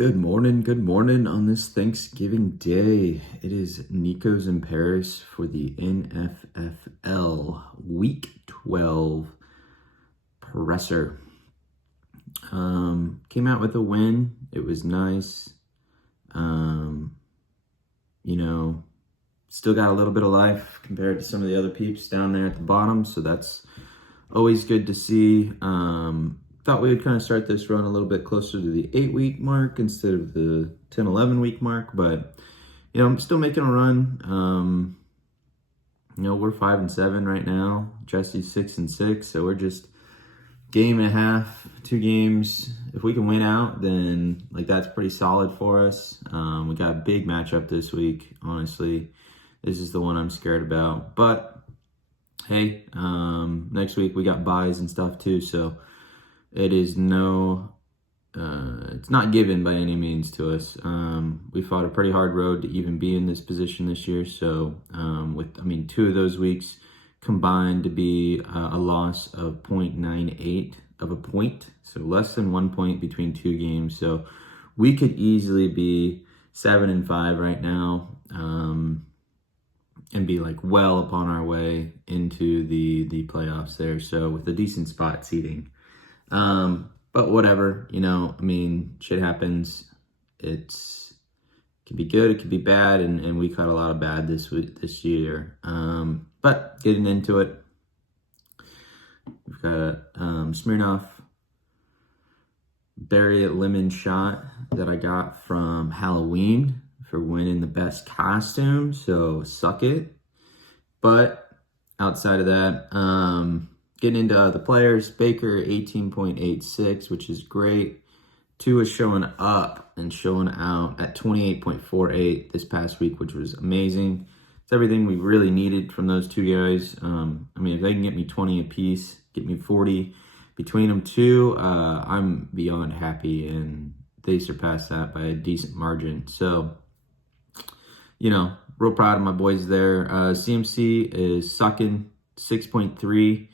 Good morning on this Thanksgiving Day. It is Nico'S in Paris for the Nffl Week 12 presser. Came out with a win. It was nice. Still got a little bit of life compared to some of the other peeps down there at the bottom, so that's always good to see. Thought we would kind of start this run a little bit closer to the 8-week mark instead of the 10-11 week mark, but I'm still making a run. We're 5-7 right now. Jesse's 6-6, so we're just game and a half, 2 games. If we can win out, then that's pretty solid for us. We got a big matchup this week. Honestly, this is the one I'm scared about. But hey, next week we got buys and stuff too, so it is it's not given by any means to us. We fought a pretty hard road to even be in this position this year. So with 2 of those weeks combined to be a loss of 0.98 of a point. So less than 1 point between 2 games. So we could easily be 7-5 right now. And be well upon our way into the playoffs there. So with a decent spot seating. But whatever, shit happens. It could be good, it could be bad, and we caught a lot of bad this year. But getting into it, we've got Smirnoff berry lemon shot that I got from Halloween for winning the best costume, so suck it. But outside of that, getting into the players, Baker 18.86, which is great. Tua is showing up and showing out at 28.48 this past week, which was amazing. It's everything we really needed from those 2 guys. If they can get me 20 apiece, get me 40 between them 2, I'm beyond happy, and they surpassed that by a decent margin. So, real proud of my boys there. CMC is sucking 6.3.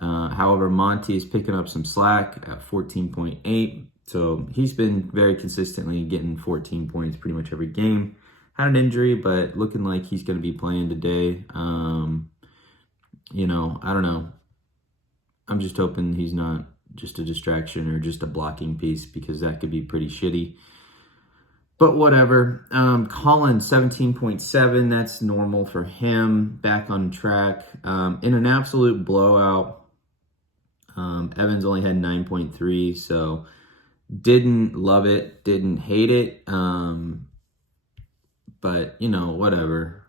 However, Monty is picking up some slack at 14.8. So he's been very consistently getting 14 points pretty much every game. Had an injury, but looking like he's going to be playing today. I don't know. I'm just hoping he's not just a distraction or just a blocking piece, because that could be pretty shitty. But whatever. Colin, 17.7. That's normal for him. Back on track. In an absolute blowout. Evans only had 9.3, so didn't love it, didn't hate it. But, whatever.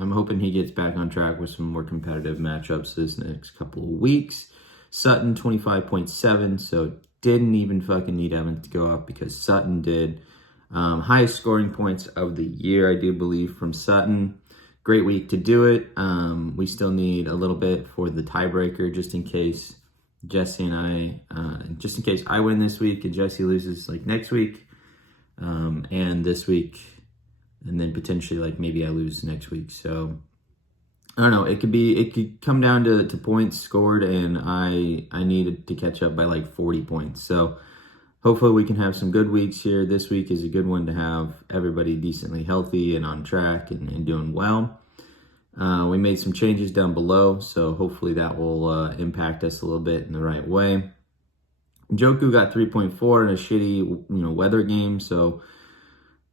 I'm hoping he gets back on track with some more competitive matchups this next couple of weeks. Sutton, 25.7, so didn't even fucking need Evans to go up because Sutton did. Highest scoring points of the year, I do believe, from Sutton. Great week to do it. We still need a little bit for the tiebreaker, just in case Jesse and just in case I win this week and Jesse loses next week, and this week, and then potentially maybe I lose next week. So I don't know. It could come down to points scored, and I needed to catch up by 40 points. So hopefully we can have some good weeks here. This week is a good one to have everybody decently healthy and on track and doing well. We made some changes down below, so hopefully that will impact us a little bit in the right way. Njoku got 3.4 in a shitty weather game, so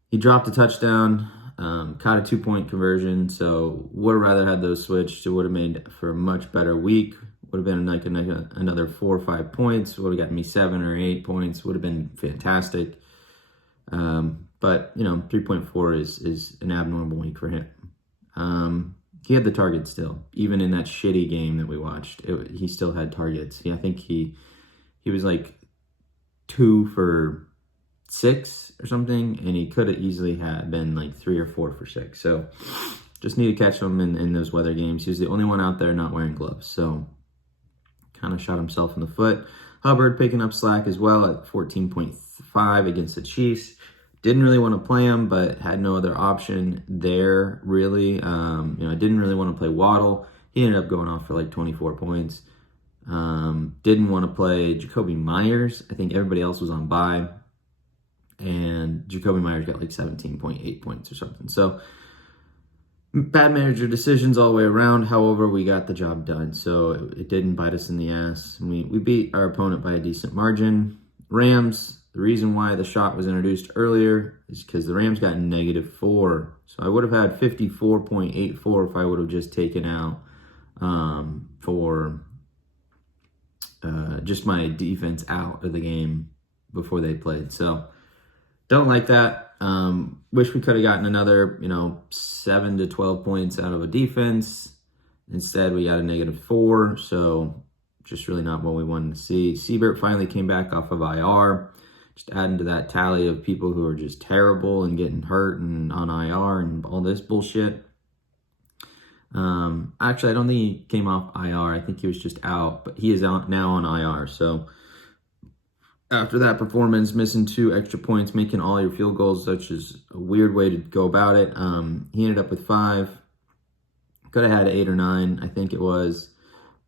he dropped a touchdown, caught a 2-point conversion, so would have rather had those switched. It would have made for a much better week. Would have been another 4 or 5 points. Would have gotten me 7 or 8 points. Would have been fantastic. But 3.4 is an abnormal week for him. He had the target still, even in that shitty game that we watched. He still had targets. I think he was 2 for 6 or something, and he could have easily had been 3 or 4 for 6. So just need to catch him in those weather games. He was the only one out there not wearing gloves, so kind of shot himself in the foot. Hubbard picking up slack as well at 14.5 against the Chiefs. Didn't really want to play him, but had no other option there, really. I didn't really want to play Waddle. He ended up going off for 24 points. Didn't want to play Jacoby Myers. I think everybody else was on bye. and Jacoby Myers got like 17.8 points or something. So bad manager decisions all the way around. However, we got the job done, so it didn't bite us in the ass. We beat our opponent by a decent margin. Rams, the reason why the shot was introduced earlier is because the Rams got -4. So I would have had 54.84 if I would have just taken out for just my defense out of the game before they played. So don't like that. Wish we could have gotten another, 7 to 12 points out of a defense. Instead, we got a -4. So just really not what we wanted to see. Siebert finally came back off of IR, just adding to that tally of people who are just terrible and getting hurt and on IR and all this bullshit. Actually, I don't think he came off IR. I think he was just out, but he is out now on IR. So after that performance, missing 2 extra points, making all your field goals, such as a weird way to go about it. He ended up with 5. Could have had 8 or 9, I think it was.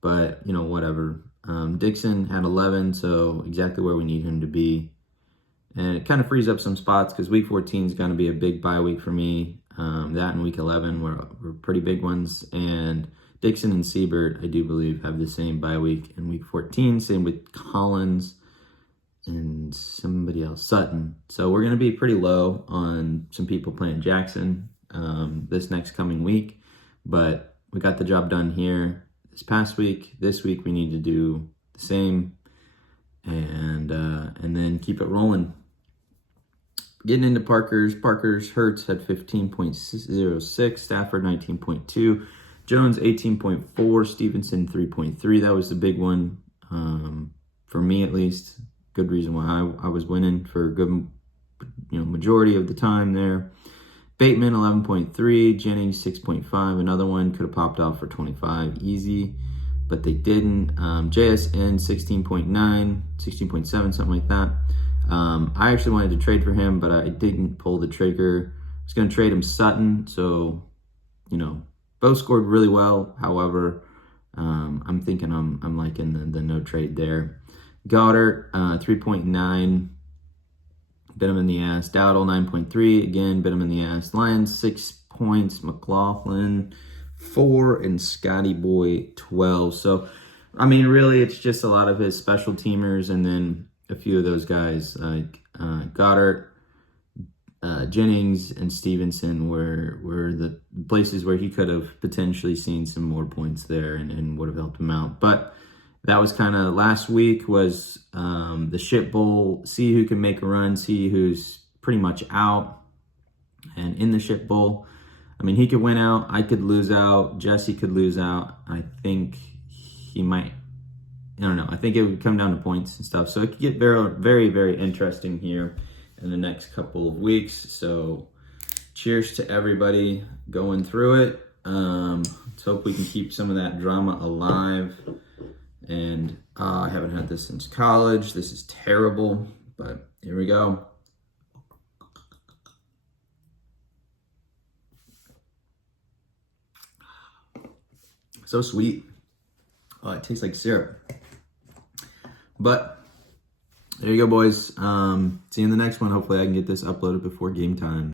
But, whatever. Dixon had 11, so exactly where we need him to be. And it kind of frees up some spots because week 14 is going to be a big bye week for me. That and week 11 were pretty big ones. And Dixon and Siebert, I do believe, have the same bye week in week 14. Same with Collins and somebody else, Sutton. So we're going to be pretty low on some people playing Jackson this next coming week. But we got the job done here this past week. This week we need to do the same and then keep it rolling. Getting into Parker's. Hurts had 15.06, Stafford 19.2, Jones 18.4, Stevenson 3.3. That was the big one for me, at least. Good reason why I was winning for a good majority of the time there. Bateman 11.3, Jennings 6.5. Another one could have popped off for 25 easy, but they didn't. JSN 16.9, 16.7, something like that. I actually wanted to trade for him, but I didn't pull the trigger. I was going to trade him Sutton, so, both scored really well. However, I'm thinking I'm liking the no trade there. Goddard, 3.9, bit him in the ass. Dowdle, 9.3, again, bit him in the ass. Lions, 6 points. McLaughlin, 4, and Scotty Boy, 12. So, really, it's just a lot of his special teamers, and then a few of those guys like Goddard, Jennings, and Stevenson were the places where he could have potentially seen some more points there and would have helped him out. But that was kind of last week was the shit bowl. See who can make a run, see who's pretty much out. And in the shit bowl, he could win out, I could lose out, Jesse could lose out. I think he might. I don't know. I think it would come down to points and stuff. So it could get very, very, very interesting here in the next couple of weeks. So cheers to everybody going through it. Let's hope we can keep some of that drama alive. And I haven't had this since college. This is terrible, but here we go. So sweet. Oh, it tastes like syrup. But there you go, boys. See you in the next one. Hopefully I can get this uploaded before game time.